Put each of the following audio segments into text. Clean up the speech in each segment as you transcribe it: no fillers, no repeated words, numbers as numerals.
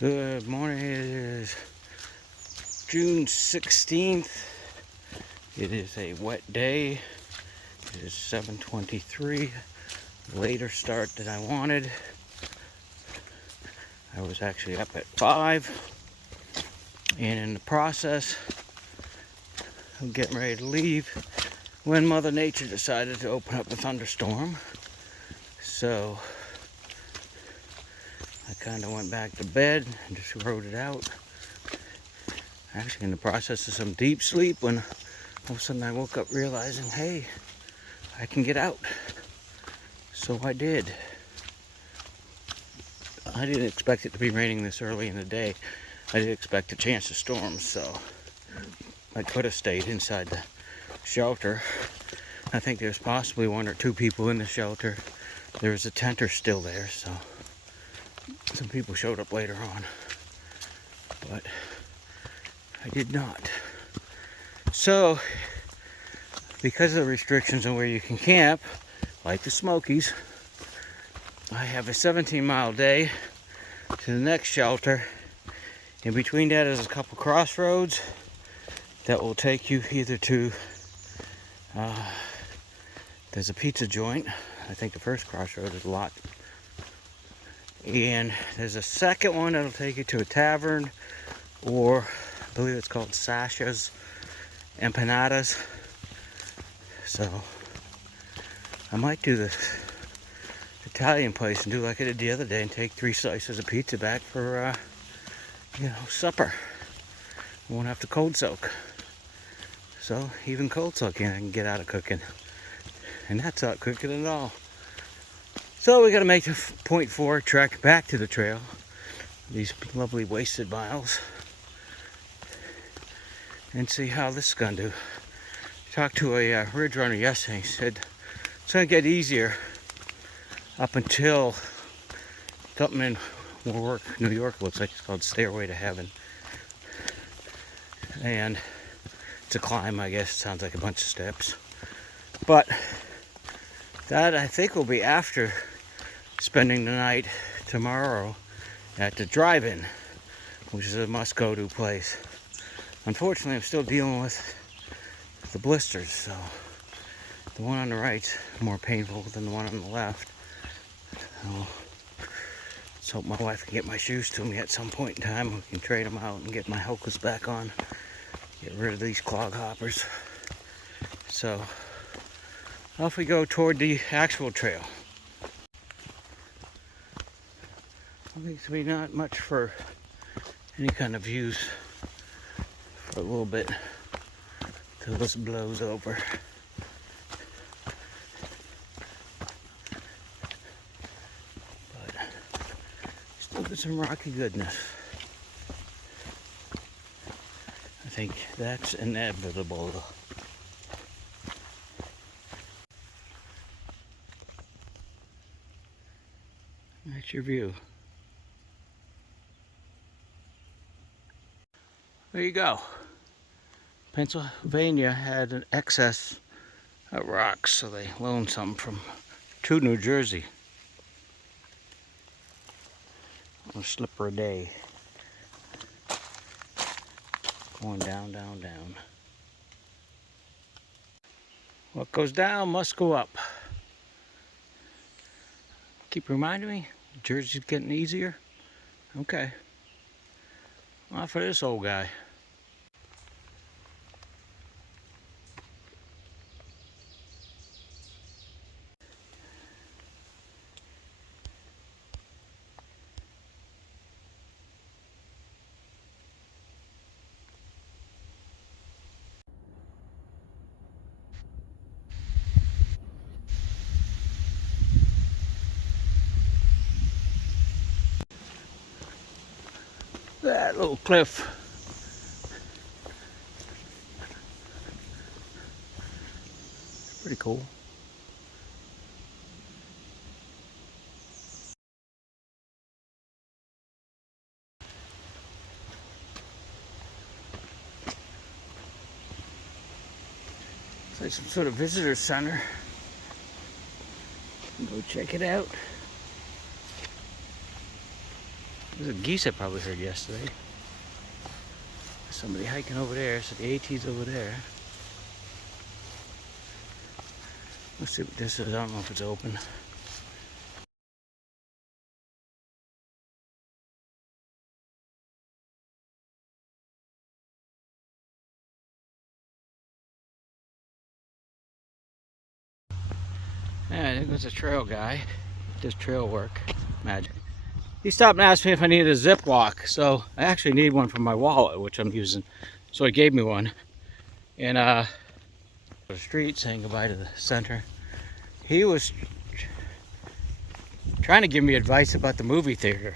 Good morning. It is June 16th. It is a wet day. It is 7:23. Later start than I wanted. I was actually up at 5. And in the process of getting ready to leave when Mother Nature decided to open up a thunderstorm. So I kind of went back to bed and just rode it out. Actually in the process of some deep sleep when all of a sudden I woke up realizing, hey, I can get out. So I did. I didn't expect it to be raining this early in the day. I did expect a chance of storms, so I could have stayed inside the shelter. I think there's possibly 1 or 2 people in the shelter. There was a tenter still there, so some people showed up later on. But I did not. So, because of the restrictions on where you can camp, like the Smokies, I have a 17-mile day to the next shelter. In between that is a couple crossroads that will take you either to, there's a pizza joint. I think the first crossroad is locked. And there's a second one that'll take you to a tavern, or I believe it's called Sasha's Empanadas. So I might do this Italian place and do like I did the other day and take 3 slices of pizza back for, supper. I won't have to cold soak. So even cold soaking I can get out of cooking. And that's not cooking at all. So we got to make the 0.4 trek back to the trail. These lovely wasted miles. And see how this is going to do. Talked to a ridge runner yesterday. He said it's going to get easier up until something in Warwick, New York, looks like it's called Stairway to Heaven. And it's a climb, I guess. It sounds like a bunch of steps. But that, I think, will be after spending the night tomorrow at the drive-in, which is a must-go-to place. Unfortunately, I'm still dealing with the blisters, so the one on the right's more painful than the one on the left. So let's hope my wife can get my shoes to me at some point in time. We can trade them out and get my Hokas back on. Get rid of these clog hoppers. So off we go toward the actual trail. I think to be not much for any kind of views for a little bit till this blows over. But still got some rocky goodness. I think that's inevitable. That's your view. There you go. Pennsylvania had an excess of rocks, so they loaned some to New Jersey on a slippery day. Going down, down, down. What goes down must go up. Keep reminding me, Jersey's getting easier. Okay. Not for this old guy. That little cliff. Pretty cool. It's like some sort of visitor center. Go check it out. There's a geese I probably heard yesterday. There's somebody hiking over there, so the AT's over there. Let's see what this is. I don't know if it's open. Yeah, I think it's a trail guy. Does trail work. Magic. He stopped and asked me if I needed a zip lock. So I actually need one for my wallet, which I'm using. So he gave me one. And the street saying goodbye to the center. He was trying to give me advice about the movie theater.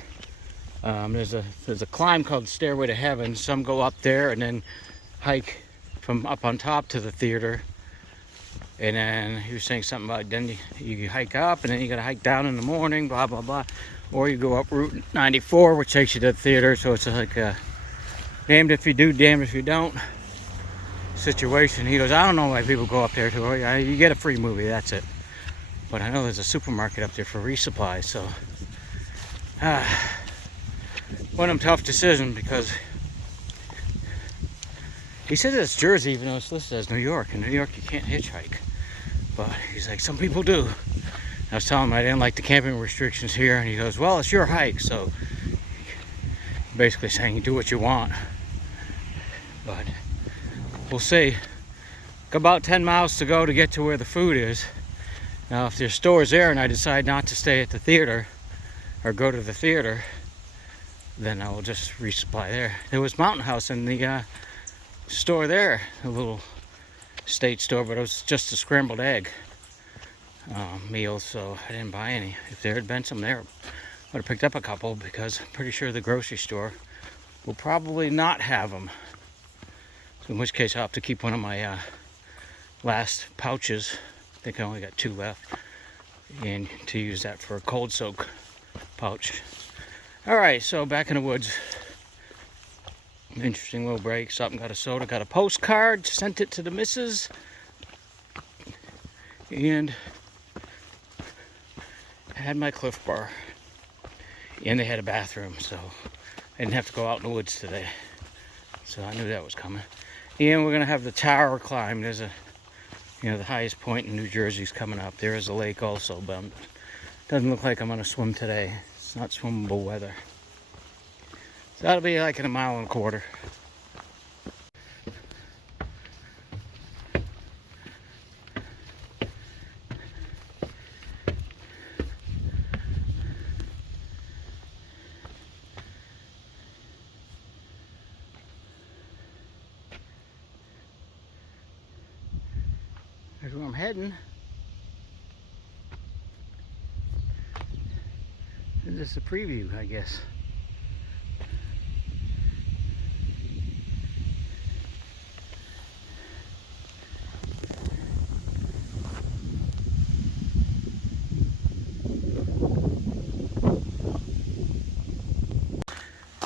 There's a climb called Stairway to Heaven. Some go up there and then hike from up on top to the theater. And then he was saying something about then you hike up and then you gotta hike down in the morning, blah blah blah. Or you go up Route 94, which takes you to the theater. So it's like a damned if you do, damned if you don't situation. He goes, I don't know why people go up there to. You get a free movie, that's it. But I know there's a supermarket up there for resupply. So one of them tough decisions because he said it's Jersey, even though it's listed as New York. In New York, you can't hitchhike. But he's like, some people do. I was telling him I didn't like the camping restrictions here, and he goes, well, it's your hike, so basically saying you do what you want. But we'll see. About 10 miles to go to get to where the food is. Now, if there's stores there and I decide not to stay at the theater or go to the theater, then I will just resupply there. There was Mountain House in the store there, a little state store, but it was just a scrambled egg meal, so I didn't buy any. If there had been some there, I would have picked up a couple because I'm pretty sure the grocery store will probably not have them. So in which case I'll have to keep one of my last pouches. I think I only got 2 left, and to use that for a cold soak pouch. All right, so back in the woods. Interesting little break. Stopped and got a soda, got a postcard, sent it to the missus, and had my Cliff Bar. And they had a bathroom, so I didn't have to go out in the woods today. So I knew that was coming. And we're gonna have the tower climb. There's the highest point in New Jersey is coming up. There is a lake also, but doesn't look like I'm gonna swim today. It's not swimmable weather. So that'll be like in 1.25 miles. There's where I'm heading. This is a preview, I guess.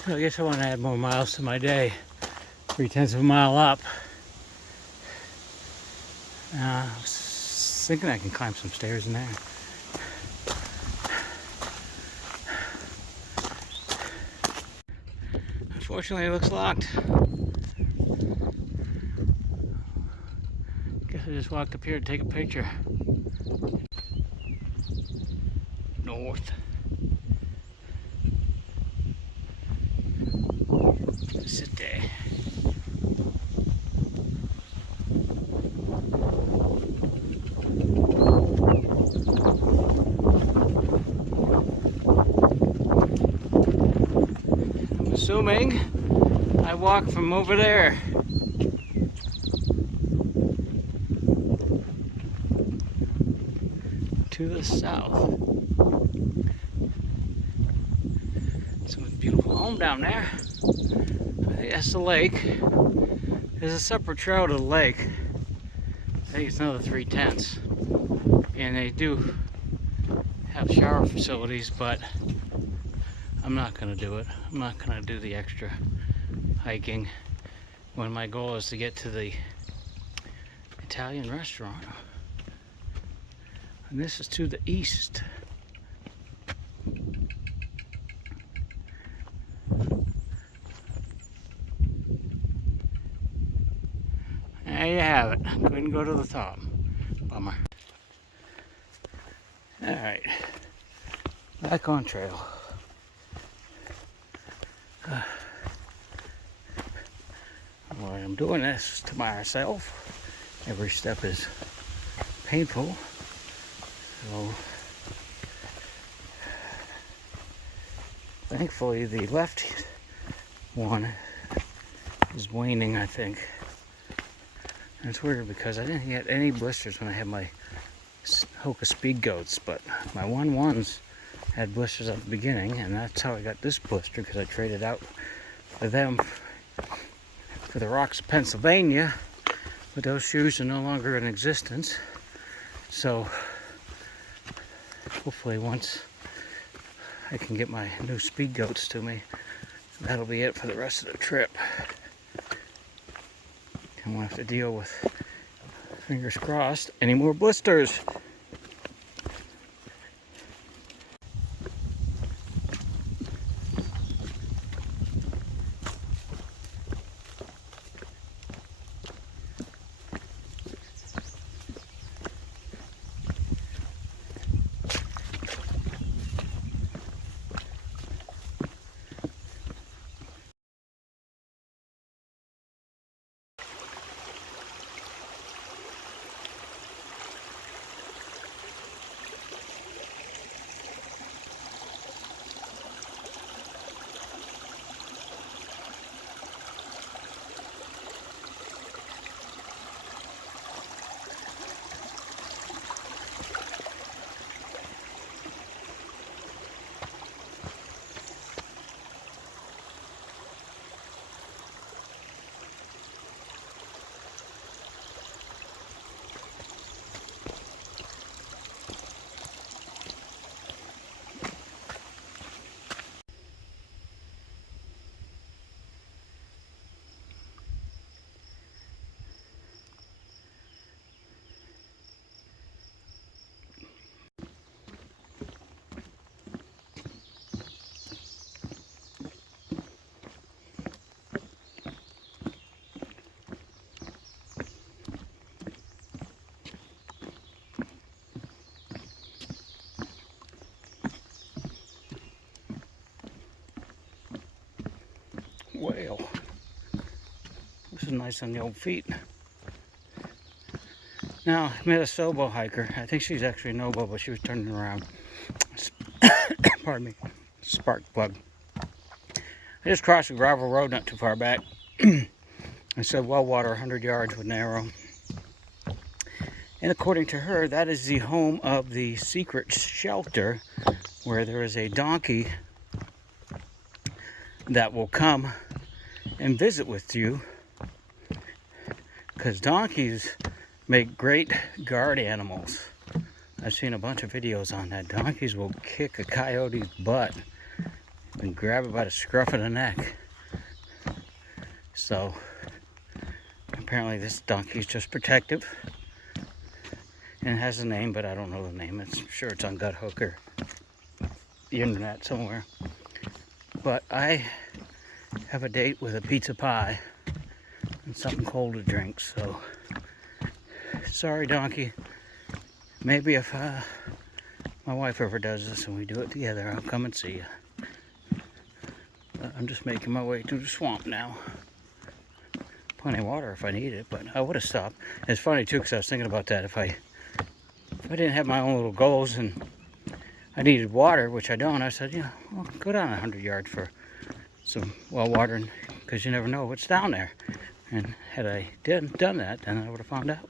So I guess I want to add more miles to my day. 3/10 of a mile up. I was thinking I can climb some stairs in there. Unfortunately, it looks locked. Guess I just walked up here to take a picture. North. Sit there. I'm assuming I walk from over there. To the south. It's a beautiful home down there. I think that's the lake. There's a separate trail to the lake. I think it's another 3/10. And they do have shower facilities, but I'm not going to do it. I'm not going to do the extra hiking when my goal is to get to the Italian restaurant. And this is to the east. didn't go to the top. Bummer. Alright. Back on trail. Well, I'm doing this to myself. Every step is painful. So, thankfully, the left one is waning, I think. And it's weird because I didn't get any blisters when I had my Hoka Speed Goats, but my 1-1s had blisters at the beginning, and that's how I got this blister, because I traded out for them for the Rocks of Pennsylvania, but those shoes are no longer in existence. So hopefully once I can get my new Speed Goats to me, that'll be it for the rest of the trip. I won't have to deal with, fingers crossed, any more blisters. Whale. This is nice on the old feet. Now, I met a Sobo hiker. I think she's actually Nobo, but she was turning around. Pardon me. Spark plug. I just crossed a gravel road not too far back. I said well water 100 yards with an arrow. And according to her, that is the home of the secret shelter where there is a donkey that will come and visit with you, because donkeys make great guard animals. I've seen a bunch of videos on that. Donkeys will kick a coyote's butt and grab it by the scruff of the neck. So apparently this donkey is just protective, and it has a name, but I don't know the name. I'm sure it's on Gut Hook or the internet somewhere. But I have a date with a pizza pie and something cold to drink, so sorry donkey. Maybe if my wife ever does this and we do it together, I'll come and see you. But I'm just making my way through the swamp now. Plenty of water if I need it, but I would have stopped. It's funny too, because I was thinking about that. If I didn't have my own little goals and I needed water, which I don't, I said, yeah, well, go down 100 yards for some well watering, because you never know what's down there. And had I done that, then I would have found out.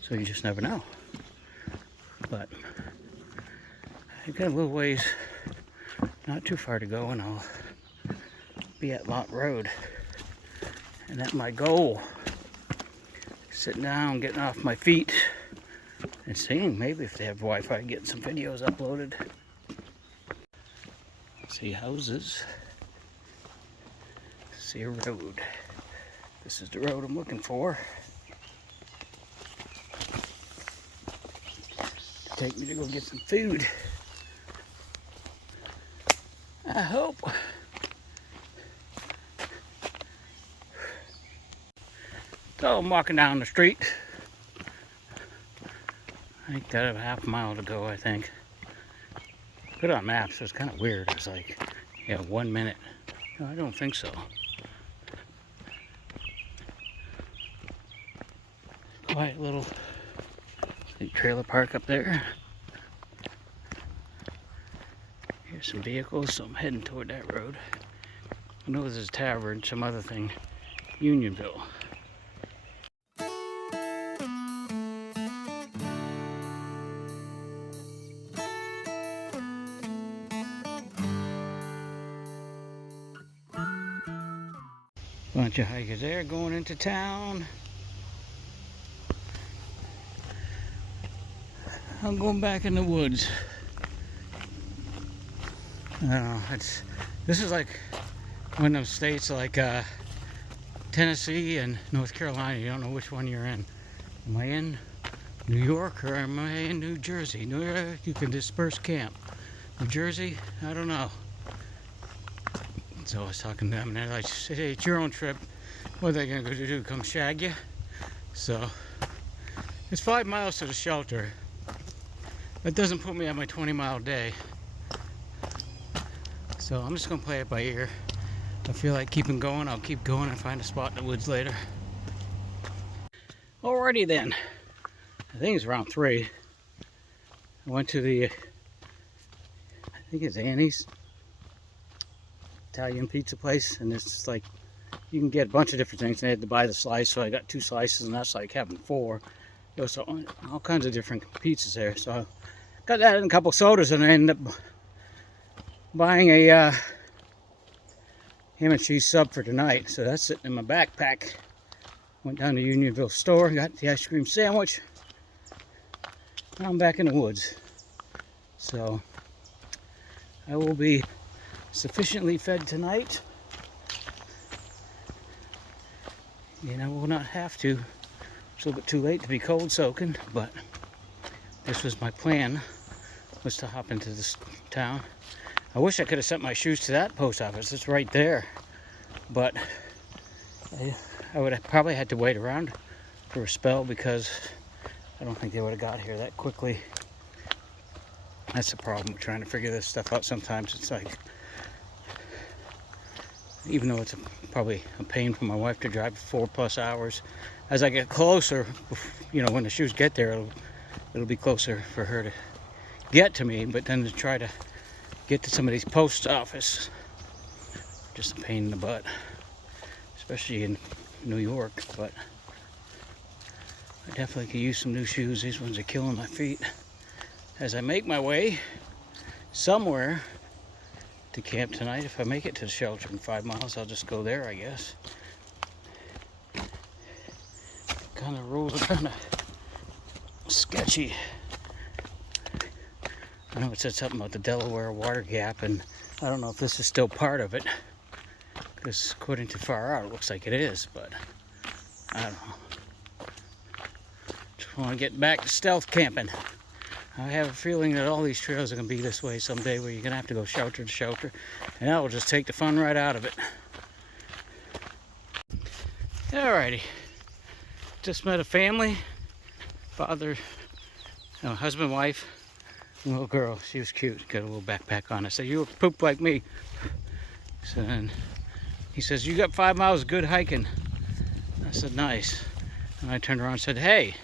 So you just never know. But I got a little ways, not too far to go, and I'll be at Lot Road. And that's my goal. Sitting down, getting off my feet, and seeing maybe if they have Wi-Fi, getting some videos uploaded. See houses. See a road. This is the road I'm looking for. Take me to go get some food. I hope. So I'm walking down the street. I got a half mile to go, I think. Put it on maps, so it's kind of weird. It's like, yeah, 1 minute. No, I don't think so. Quiet little trailer park up there. Here's some vehicles, so I'm heading toward that road. I know there's a tavern, some other thing, Unionville. Bunch of hikers there going into town. I'm going back in the woods. I don't know, this is like one of those states like Tennessee and North Carolina. You don't know which one you're in. Am I in New York or am I in New Jersey? New York, you can disperse camp. New Jersey, I don't know. So I was talking to them and they're like, hey, it's your own trip. What are they gonna go do? Come shag you? So it's 5 miles to the shelter. That doesn't put me on my 20-mile day. So I'm just gonna play it by ear. If I feel like keeping going, I'll keep going and find a spot in the woods later. Alrighty then. I think it's around 3. I went to the, I think it's Annie's Italian pizza place, and it's just like, you can get a bunch of different things. They had to buy the slice, so I got 2 slices, and that's like having 4. There's all kinds of different pizzas there. So I got that and a couple sodas, and I ended up buying a ham and cheese sub for tonight. So that's sitting in my backpack. Went down to Unionville store, got the ice cream sandwich. Now I'm back in the woods. So I will be sufficiently fed tonight. And I will not have to. It's a little bit too late to be cold soaking, but this was my plan, was to hop into this town. I wish I could have sent my shoes to that post office. It's right there. But I would have probably had to wait around for a spell because I don't think they would have got here that quickly. That's the problem with trying to figure this stuff out sometimes. It's like, even though it's probably a pain for my wife to drive 4+ hours, as I get closer, you know, when the shoes get there, it'll be closer for her to get to me, but then to try to get to somebody's post office, just a pain in the butt, especially in New York. But I definitely could use some new shoes. These ones are killing my feet. As I make my way somewhere to camp tonight, if I make it to the shelter in 5 miles, I'll just go there, I guess. Kind of roads are kind of sketchy. I know it said something about the Delaware Water Gap, and I don't know if this is still part of it, because according to far out, it looks like it is, but I don't know. Just want to get back to stealth camping. I have a feeling that all these trails are going to be this way someday, where you're going to have to go shelter to shelter, and that will just take the fun right out of it. Alrighty. Just met a family. Father, no, husband, wife, little girl. She was cute. Got a little backpack on. I said, you look pooped like me. So then he says, you got 5 miles of good hiking. I said, nice. And I turned around and said, hey,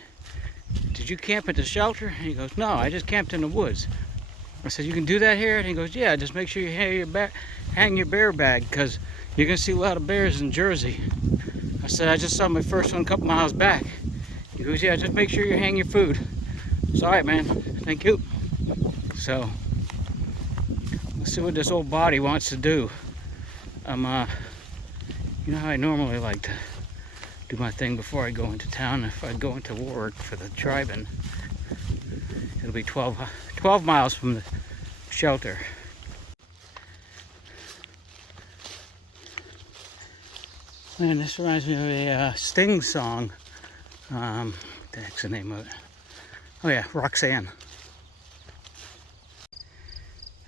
did you camp at the shelter? And he goes, no, I just camped in the woods. I said, you can do that here? And he goes, yeah, just make sure you hang your bear bag, because you're going to see a lot of bears in Jersey. I said, I just saw my first one a couple miles back. He goes, yeah, just make sure you hang your food. It's all right, man. Thank you. So let's see what this old body wants to do. You know how I normally like to do my thing before I go into town. If I go into Warwick for the drive-in, it'll be 12 miles from the shelter. Man, this reminds me of a Sting song. What the heck's the name of it? Oh yeah, Roxanne.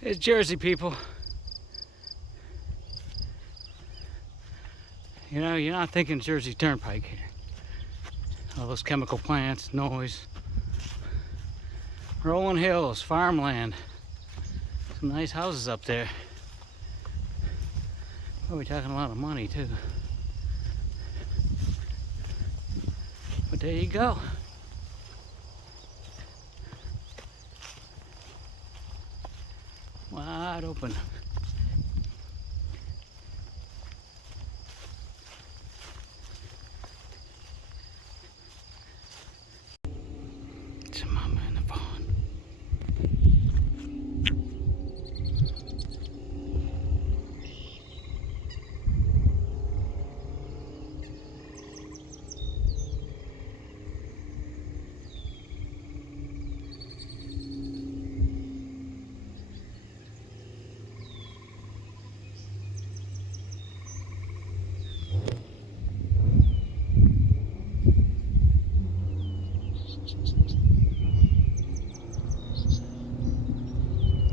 It's Jersey, people. You know, you're not thinking Jersey Turnpike. All those chemical plants, noise. Rolling hills, farmland. Some nice houses up there. Probably talking a lot of money too. But there you go. Wide open. It's a mama in the pond.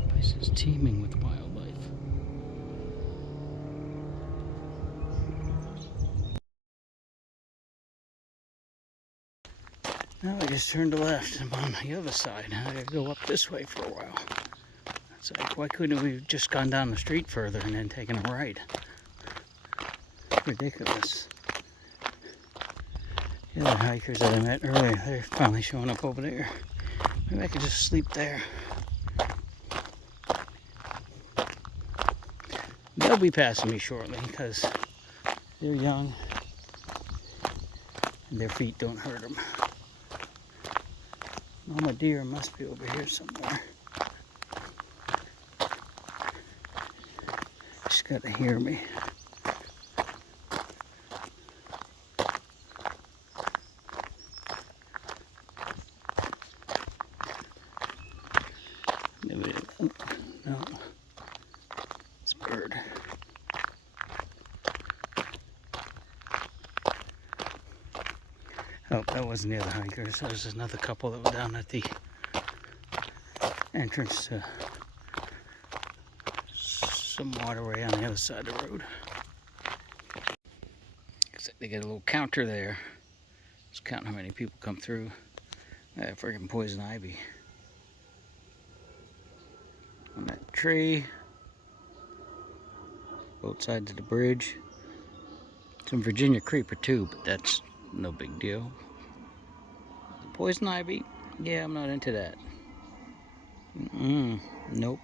Place is teeming with wildlife. Now I just turned left. I'm on the other side. I gotta go up this way for a while. It's like, why couldn't we have just gone down the street further and then taken a right? Ridiculous. The other hikers that I met earlier, they're finally showing up over there. Maybe I could just sleep there. They'll be passing me shortly because they're young and their feet don't hurt them. Mama deer must be over here somewhere. She's got to hear me. No, it's a bird. Oh, that wasn't the other hikers. There was another couple that were down at the entrance to some waterway on the other side of the road. They got a little counter there. Just counting how many people come through. Friggin' poison ivy on that tree. Both sides of the bridge. Some Virginia creeper too, but that's no big deal. Poison ivy? Yeah, I'm not into that. Nope.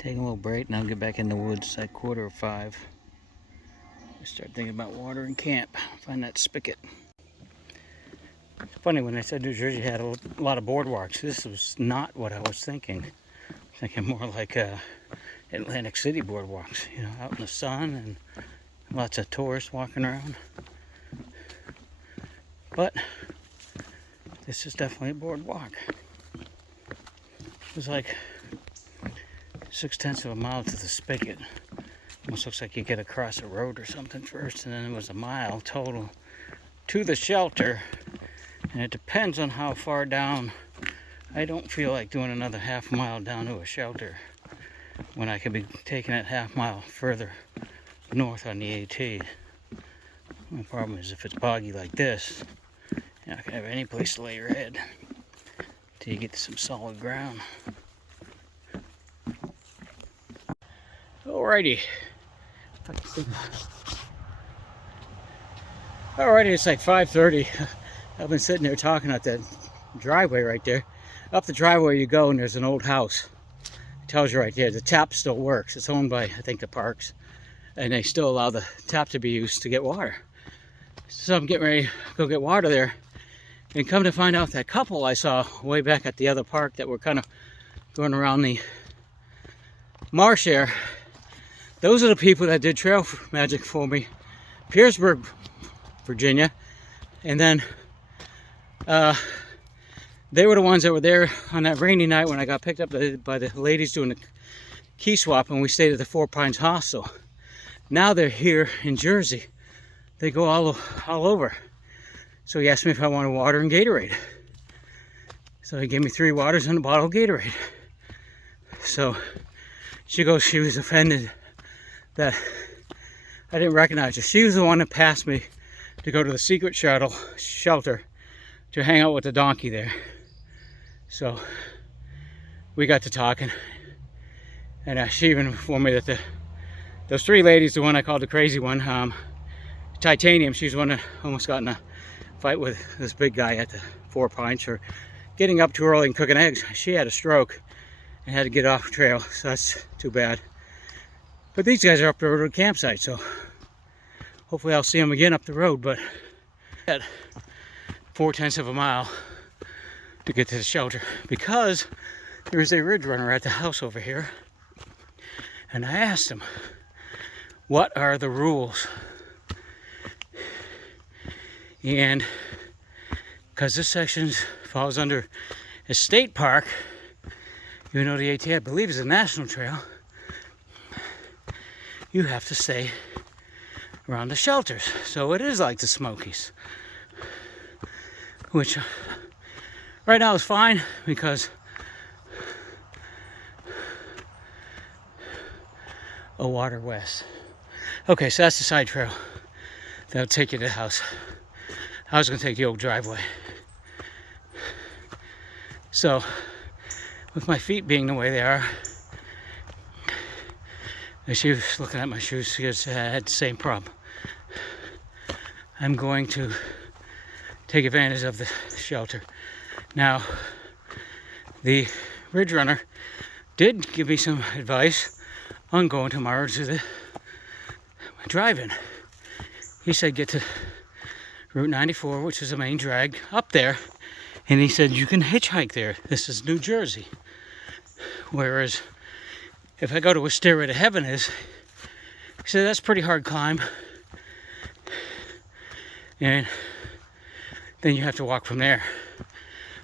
Taking a little break, now I'll get back in the woods. It's like 4:45. I start thinking about watering camp. Find that spigot. It's funny, when I said New Jersey had a lot of boardwalks, this was not what I was thinking. I was thinking more like Atlantic City boardwalks, you know, out in the sun and lots of tourists walking around. But this is definitely a boardwalk. It was like 6/10 of a mile to the spigot. Almost looks like you get across a road or something first, and then it was a mile total to the shelter. And it depends on how far down. I don't feel like doing another half mile down to a shelter when I could be taking it half mile further north on the AT. The problem is if it's boggy like this, you're not gonna have any place to lay your head till you get to some solid ground. Alrighty. Alrighty, it's like 5:30. I've been sitting there talking at that driveway right there. Up the driveway you go and there's an old house. It tells you right there, the tap still works. It's owned by, I think, the parks. And they still allow the tap to be used to get water. So I'm getting ready to go get water there. And come to find out, that couple I saw way back at the other park that were kind of going around the marsh there, those are the people that did trail magic for me. Petersburg, Virginia. And then they were the ones that were there on that rainy night when I got picked up by the ladies doing the key swap, and we stayed at the Four Pines Hostel. Now they're here in Jersey. They go all over. So he asked me if I wanted water and Gatorade. So he gave me 3 waters and a bottle of Gatorade. So she goes, she was offended that I didn't recognize her. She was the one that passed me to go to the secret shelter to hang out with the donkey there. So we got to talking, and she even informed me that those three ladies, the one I called the crazy one, Titanium, she's the one that almost got in a fight with this big guy at the Four Pines for getting up too early and cooking eggs. She had a stroke and had to get off the trail, so that's too bad. But these guys are up the road to the campsite, so hopefully I'll see them again up the road. But at 4/10 of a mile to get to the shelter, because there is a ridge runner at the house over here, and I asked him, what are the rules? And because this section falls under a state park, even though the AT I believe is a national trail, you have to stay around the shelters. So it is like the Smokies, which right now is fine because a water west. Okay, so that's the side trail that'll take you to the house. I was going to take the old driveway. So, with my feet being the way they are, and she was looking at my shoes because I had the same problem. I'm going to take advantage of the shelter. Now, the Ridge Runner did give me some advice on going tomorrow to the drive-in. He said get to Route 94, which is the main drag, up there, and he said you can hitchhike there. This is New Jersey. Whereas if I go to where Stairway to Heaven is, he said that's a pretty hard climb, and then you have to walk from there.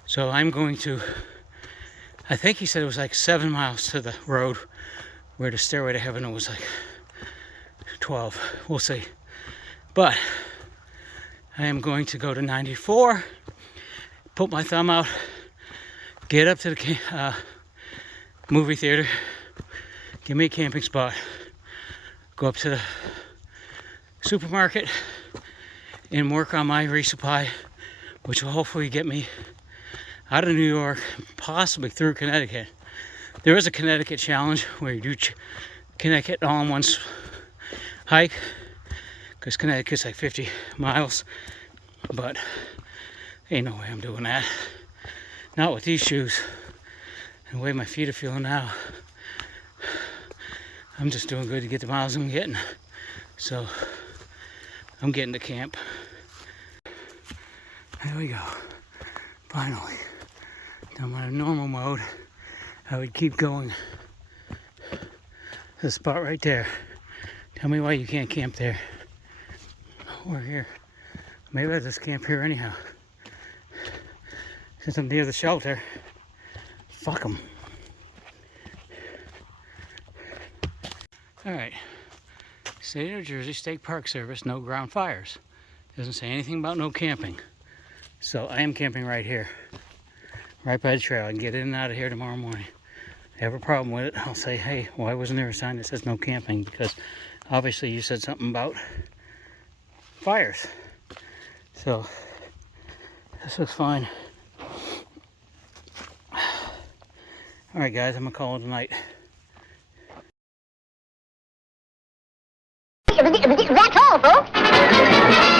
So I'm going to, I think he said it was like 7 miles to the road, where the Stairway to Heaven was like 12. We'll see. But I am going to go to 94, put my thumb out, get up to the movie theater, give me a camping spot, go up to the supermarket and work on my resupply, which will hopefully get me out of New York, possibly through Connecticut. There is a Connecticut challenge where you do Connecticut all in one hike, because Connecticut's like 50 miles, but ain't no way I'm doing that. Not with these shoes and the way my feet are feeling now. I'm just doing good to get the miles I'm getting. So I'm getting to camp. There we go. Finally. I'm on a normal mode. I would keep going. The spot right there. Tell me why you can't camp there. Or here. Maybe I'll just camp here anyhow. Since I'm near the shelter. Fuck them. Alright. State of New Jersey State Park Service, no ground fires. Doesn't say anything about no camping. So I am camping right here. Right by the trail. I can get in and out of here tomorrow morning. If I have a problem with it, I'll say, hey, why wasn't there a sign that says no camping? Because obviously you said something about fires. So this looks fine. Alright guys, I'm gonna call it a night. That's all, folks.